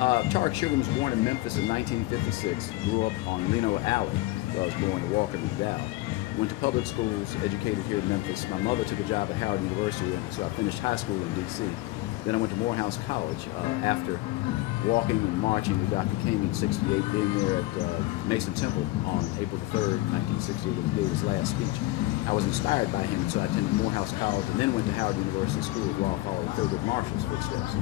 Tarik Sugarmon was born in Memphis in 1956. Grew up on Leno Alley, where I was born in Walker and Dow. Went to public schools, educated here in Memphis. My mother took a job at Howard University, so I finished high school in D.C. Then I went to Morehouse College after walking and marching with Dr. King in '68, being there at Mason Temple on April 3rd, 1968, when he gave his last speech. I was inspired by him, so I attended Morehouse College and then went to Howard University School of Law, following Thurgood Marshall's footsteps.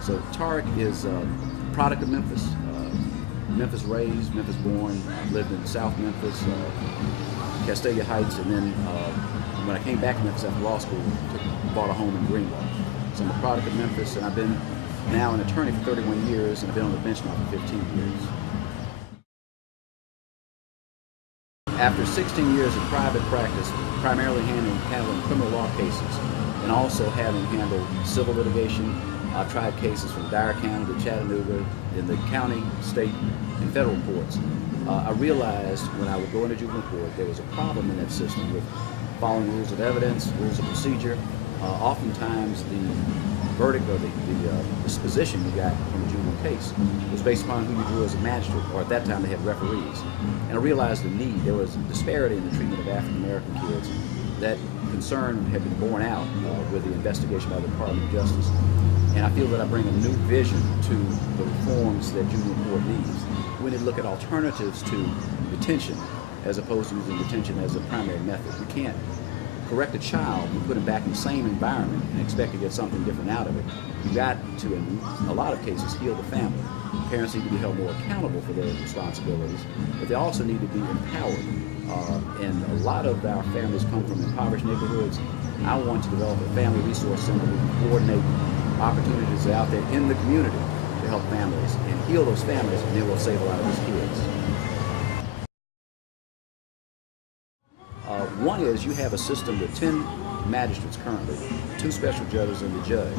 So Tarik is a product of Memphis. Memphis raised, Memphis born. Lived in South Memphis, Castalia Heights, and then when I came back to Memphis after law school, bought a home in Greenlaw. So I'm a product of Memphis, and I've been now an attorney for 31 years, and I've been on the bench now for 15 years. After 16 years of private practice, primarily handling criminal law cases, and also having handled civil litigation, I've tried cases from Dyer County to Chattanooga in the county, state, and federal courts. I realized when I would go into juvenile court, there was a problem in that system with following rules of evidence, rules of procedure. Oftentimes the verdict or the disposition you got from a juvenile case was based upon who you drew as a magistrate, or at that time they had referees. And I realized the need. There was a disparity in the treatment of African American kids. That concern had been borne out with the investigation by the Department of Justice. And I feel that I bring a new vision to the reforms that juvenile court needs. We need to look at alternatives to detention as opposed to using detention as a primary method. We can't correct a child and put him back in the same environment and expect to get something different out of it. You've got to, in a lot of cases, heal the family. Parents need to be held more accountable for their responsibilities, but they also need to be empowered. And a lot of our families come from impoverished neighborhoods. I want to develop a family resource center where we can coordinate opportunities out there in the community to help families and heal those families, and then we'll save a lot of these kids. One is you have a system with 10 magistrates currently, 2 special judges and the judge,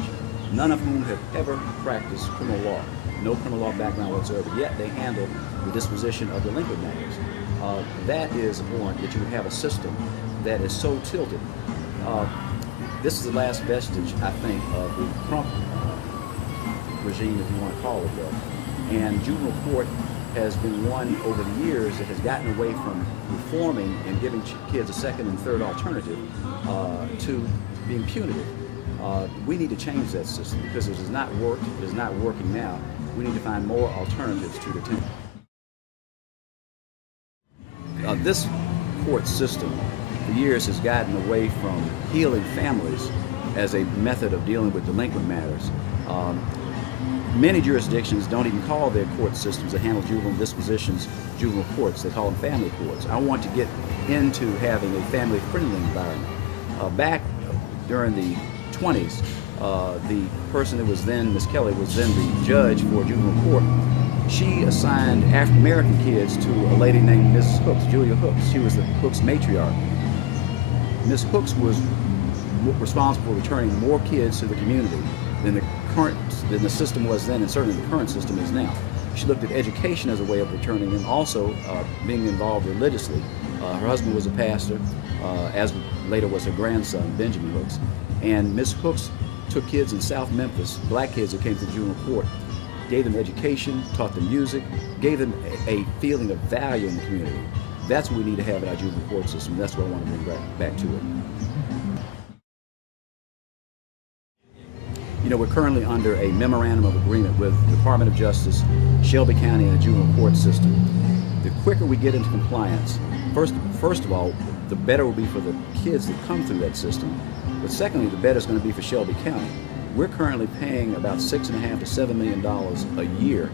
none of whom have ever practiced criminal law, no criminal law background whatsoever, yet they handle the disposition of delinquent matters. That is a point that you would have a system that is so tilted. This is the last vestige, I think, of the Trump regime, if you want to call it that. And juvenile court has been one over the years that has gotten away from reforming and giving kids a second and third alternative to being punitive. We need to change that system because it has not worked. It is not working now. We need to find more alternatives to detention. This court system for years has gotten away from healing families as a method of dealing with delinquent matters. Many jurisdictions don't even call their court systems that handle juvenile dispositions juvenile courts. They call them family courts. I want to get into having a family-friendly environment. Back during the 20s, the person that was then, Ms. Kelly, was then the judge for juvenile court. She assigned African American kids to a lady named Mrs. Hooks, Julia Hooks. She was the Hooks matriarch. Ms. Hooks was responsible for returning more kids to the community than the system was then, and certainly the current system is now. She looked at education as a way of returning them, also being involved religiously. Her husband was a pastor, as later was her grandson, Benjamin Hooks. And Ms. Hooks took kids in South Memphis, black kids that came to the juvenile court, gave them education, taught them music, gave them a feeling of value in the community. That's what we need to have in our juvenile court system. That's what I want to bring back to it. You know, we're currently under a memorandum of agreement with the Department of Justice, Shelby County, and the juvenile court system. The quicker we get into compliance, first of all, the better it will be for the kids that come through that system. But secondly, the better it's going to be for Shelby County. We're currently paying about $6.5 to $7 million a year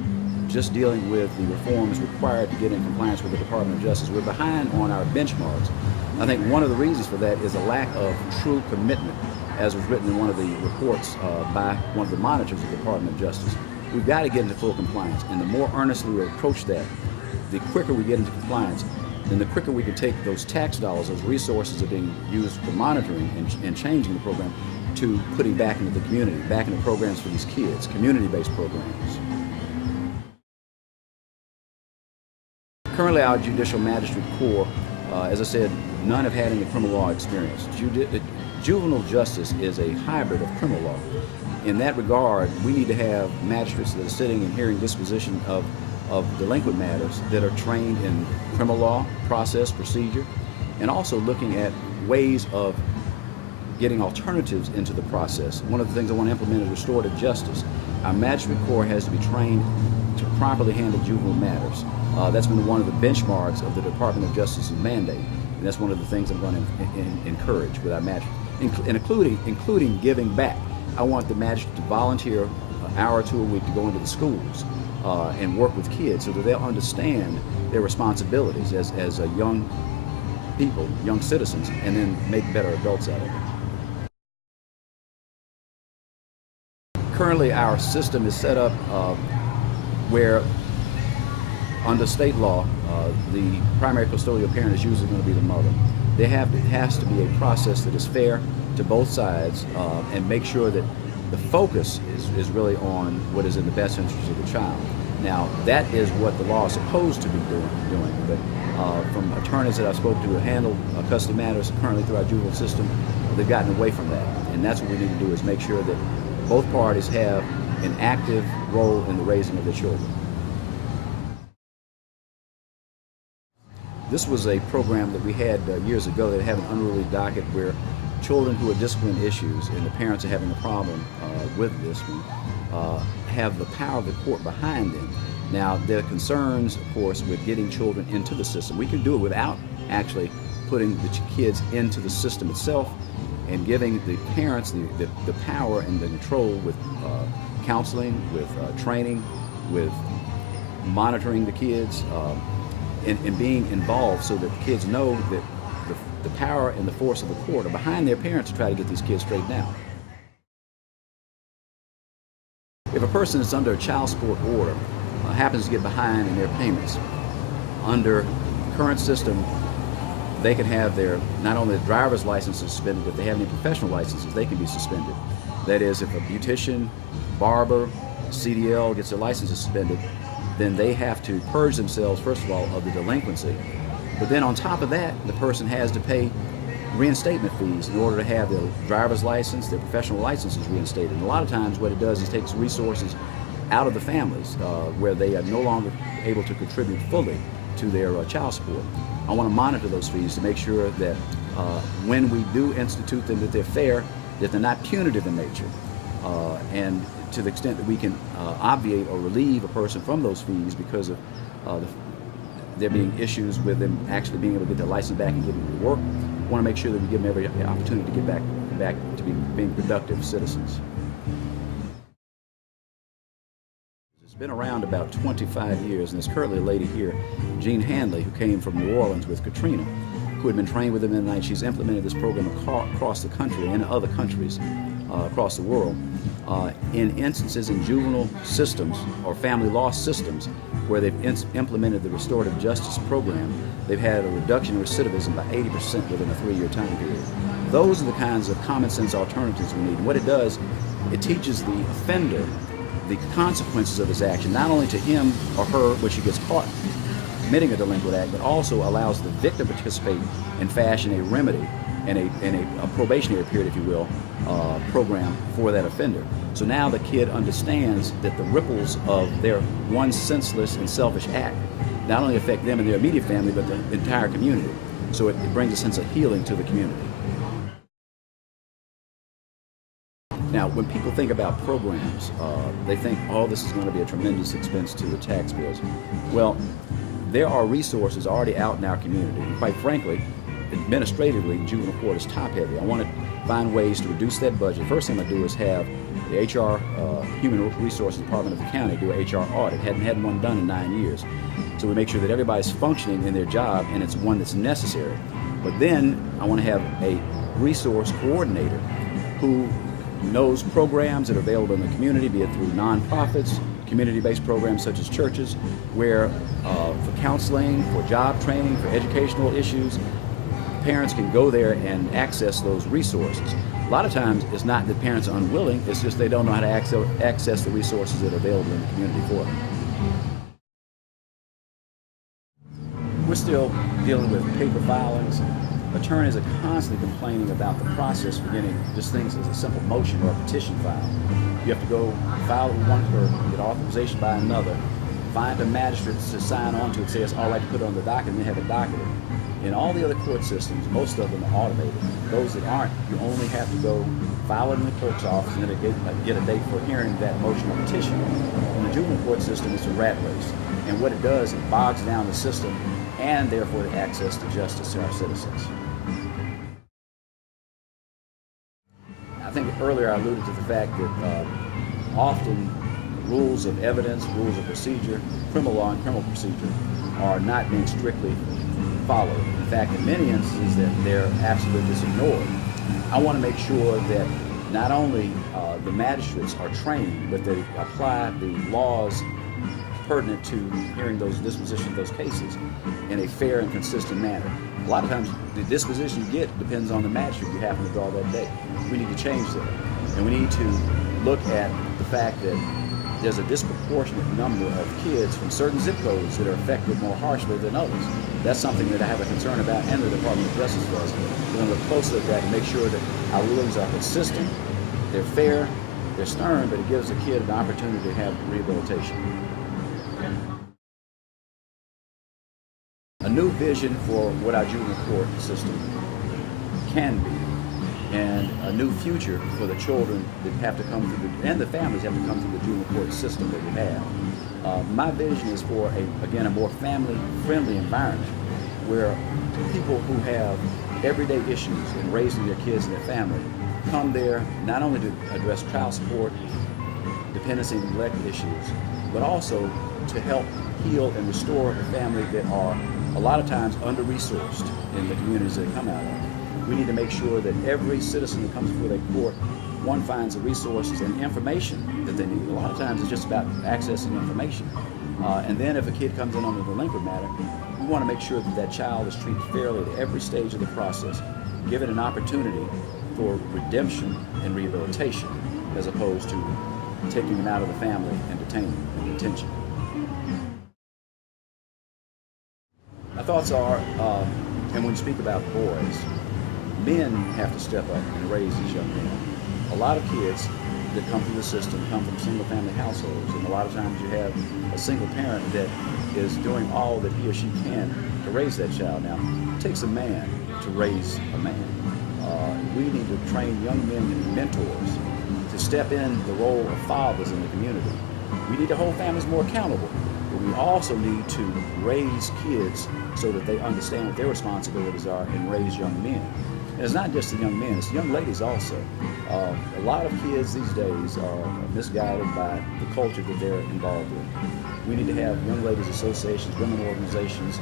just dealing with the reforms required to get in compliance with the Department of Justice. We're behind on our benchmarks. I think one of the reasons for that is a lack of true commitment, as was written in one of the reports by one of the monitors of the Department of Justice. We've got to get into full compliance, and the more earnestly we approach that, the quicker we get into compliance, then the quicker we can take those tax dollars, those resources that are being used for monitoring and changing the program, to putting back into the community, back into programs for these kids, community-based programs. Currently, our Judicial Magistrate Corps As I said, none have had any criminal law experience. Juvenile justice is a hybrid of criminal law. In that regard, we need to have magistrates that are sitting and hearing disposition of delinquent matters that are trained in criminal law, process, procedure, and also looking at ways of getting alternatives into the process. One of the things I want to implement is restorative justice. Our magistrate corps has to be trained to properly handle juvenile matters. That's been one of the benchmarks of the Department of Justice's mandate, and that's one of the things I'm going to encourage with our magistrates, including giving back. I want the magistrate to volunteer an hour or two a week to go into the schools and work with kids so that they'll understand their responsibilities as young people, young citizens, and then make better adults out of them. Currently, our system is set up where, under state law, the primary custodial parent is usually going to be the mother. It has to be a process that is fair to both sides and make sure that the focus is really on what is in the best interest of the child. Now, that is what the law is supposed to be doing, but from attorneys that I've spoken to who handle custody matters currently through our juvenile system, they've gotten away from that. And that's what we need to do, is make sure that both parties have an active role in the raising of their children. This was a program that we had years ago that had an unruly docket where children who are discipline issues and the parents are having a problem with this one have the power of the court behind them. Now, there are concerns, of course, with getting children into the system. We can do it without actually putting the kids into the system itself and giving the parents the power and the control with counseling, with training, with monitoring the kids, and being involved so that the kids know that the power and the force of the court are behind their parents to try to get these kids straightened out. If a person is under a child support order, happens to get behind in their payments, under the current system, they can have not only their driver's license suspended, if they have any professional licenses, they can be suspended. That is, if a beautician, barber, CDL gets their license suspended, then they have to purge themselves, first of all, of the delinquency. But then on top of that, the person has to pay reinstatement fees in order to have their driver's license, their professional licenses reinstated. And a lot of times what it does is takes resources out of the families where they are no longer able to contribute fully to their child support. I want to monitor those fees to make sure that when we do institute them, that they're fair, that they're not punitive in nature. And to the extent that we can obviate or relieve a person from those fees because of there being issues with them actually being able to get their license back and getting to work, we want to make sure that we give them every opportunity to get back to being productive citizens. It's been around about 25 years, and there's currently a lady here, Jean Hanley, who came from New Orleans with Katrina, who had been trained with them in the night. She's implemented this program across the country and in other countries across the world in instances in juvenile systems or family law systems where they've implemented the restorative justice program. They've had a reduction in recidivism by 80% within a 3-year time period. Those are the kinds of common sense alternatives we need. And what it does, it teaches the offender the consequences of his action, not only to him or her when she gets caught committing a delinquent act, but also allows the victim to participate and fashion a remedy and a probationary period, if you will, program for that offender. So now the kid understands that the ripples of their one senseless and selfish act not only affect them and their immediate family, but the entire community. So it brings a sense of healing to the community. Now, when people think about programs, they think, oh, this is going to be a tremendous expense to the taxpayers. Well, there are resources already out in our community. And quite frankly, administratively, juvenile court is top-heavy. I want to find ways to reduce that budget. First thing I do is have the HR, Human Resources Department of the county do an HR audit. Hadn't had one done in 9 years. So we make sure that everybody's functioning in their job and it's one that's necessary. But then I want to have a resource coordinator who knows programs that are available in the community, be it through nonprofits, community-based programs such as churches, where for counseling, for job training, for educational issues, parents can go there and access those resources. A lot of times it's not that parents are unwilling, it's just they don't know how to access the resources that are available in the community for them. we're still dealing with paper filings. Attorneys are constantly complaining about the process for getting just things as a simple motion or a petition file. You have to go file it with one clerk, get authorization by another, find a magistrate to sign on to it, say it's all right to put it on the docket, and then have it docketed. In all the other court systems, most of them are automated. Those that aren't, you only have to go file it in the clerk's office and then get a date for hearing that motion or petition. In the juvenile court system, it's a rat race. And what it does, it bogs down the system and therefore the access to justice to our citizens. I think earlier I alluded to the fact that often rules of evidence, rules of procedure, criminal law and criminal procedure are not being strictly followed. In fact, in many instances, that they're absolutely just ignored. I want to make sure that not only the magistrates are trained, but they apply the laws pertinent to hearing those dispositions of those cases in a fair and consistent manner. A lot of times, the disposition you get depends on the magistrate you happen to draw that day. We need to change that. And we need to look at the fact that there's a disproportionate number of kids from certain zip codes that are affected more harshly than others. That's something that I have a concern about, and the Department of Justice does. We're going to look closely at that and make sure that our rulings are consistent, they're fair, they're stern, but it gives the kid an opportunity to have rehabilitation. A new vision for what our juvenile court system can be, and a new future for the children that have to come through, and the families have to come through the juvenile court system that we have. My vision is for, a more family-friendly environment where people who have everyday issues in raising their kids and their family come there not only to address child support, dependency and neglect issues, but also to help heal and restore the family that are a lot of times under-resourced in the communities they come out of. We need to make sure that every citizen that comes before their court, one, finds the resources and information that they need. A lot of times it's just about accessing information. And then if a kid comes in on a delinquent matter, we want to make sure that that child is treated fairly at every stage of the process, given an opportunity for redemption and rehabilitation, as opposed to taking them out of the family and detaining in detention. My thoughts are, and when you speak about boys, men have to step up and raise these young men. A lot of kids that come through the system come from single-family households, and a lot of times you have a single parent that is doing all that he or she can to raise that child. Now, it takes a man to raise a man. We need to train young men to be mentors, to step in the role of fathers in the community. We need to hold families more accountable, but we also need to raise kids so that they understand what their responsibilities are and raise young men. And it's not just the young men, it's the young ladies also. A lot of kids these days are misguided by the culture that they're involved in. We need to have young ladies associations, women organizations,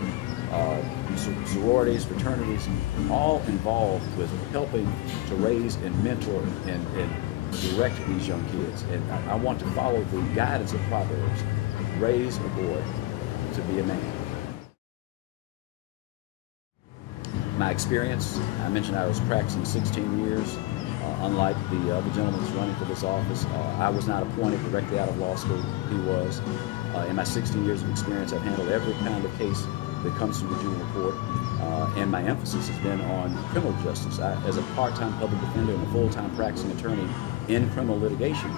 sororities, fraternities, all involved with helping to raise and mentor and direct these young kids. And I want to follow the guidance of Proverbs. Raise a boy to be a man. My experience, I mentioned I was practicing 16 years. Unlike the other gentleman who's running for this office, I was not appointed directly out of law school. He was. In my 16 years of experience, I've handled every kind of case that comes through the juvenile court, and my emphasis has been on criminal justice. As a part-time public defender and a full-time practicing attorney in criminal litigation,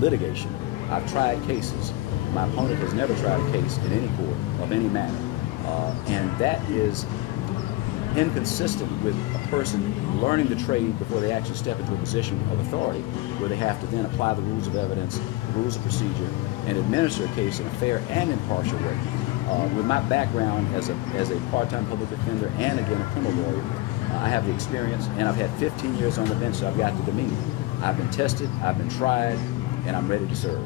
litigation, I've tried cases. My opponent has never tried a case in any court of any matter, and that is inconsistent with a person learning the trade before they actually step into a position of authority, where they have to then apply the rules of evidence, the rules of procedure, and administer a case in a fair and impartial way. With my background as a part-time public defender and again a criminal lawyer, I have the experience, and I've had 15 years on the bench, so I've got the demeanor. I've been tested, I've been tried, and I'm ready to serve.